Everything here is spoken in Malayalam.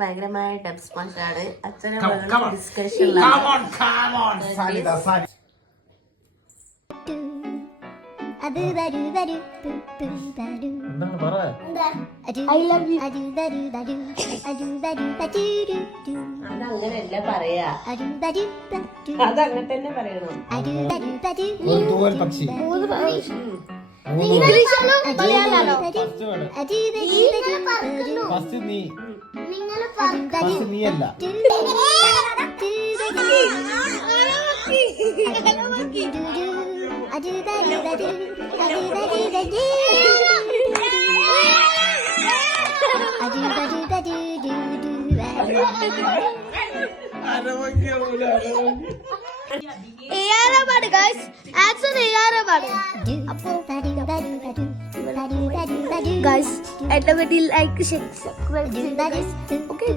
ഭയങ്കരമായ ഡബ് സ്മാഷാണ്. അച്ഛനെ ഡിസ്കഷനിലാണ്. അതങ്ങനെയല്ല പറയാ, അതങ്ങനെ തന്നെ പറയണം. Guys, at the video like, share, subscribe. Okay.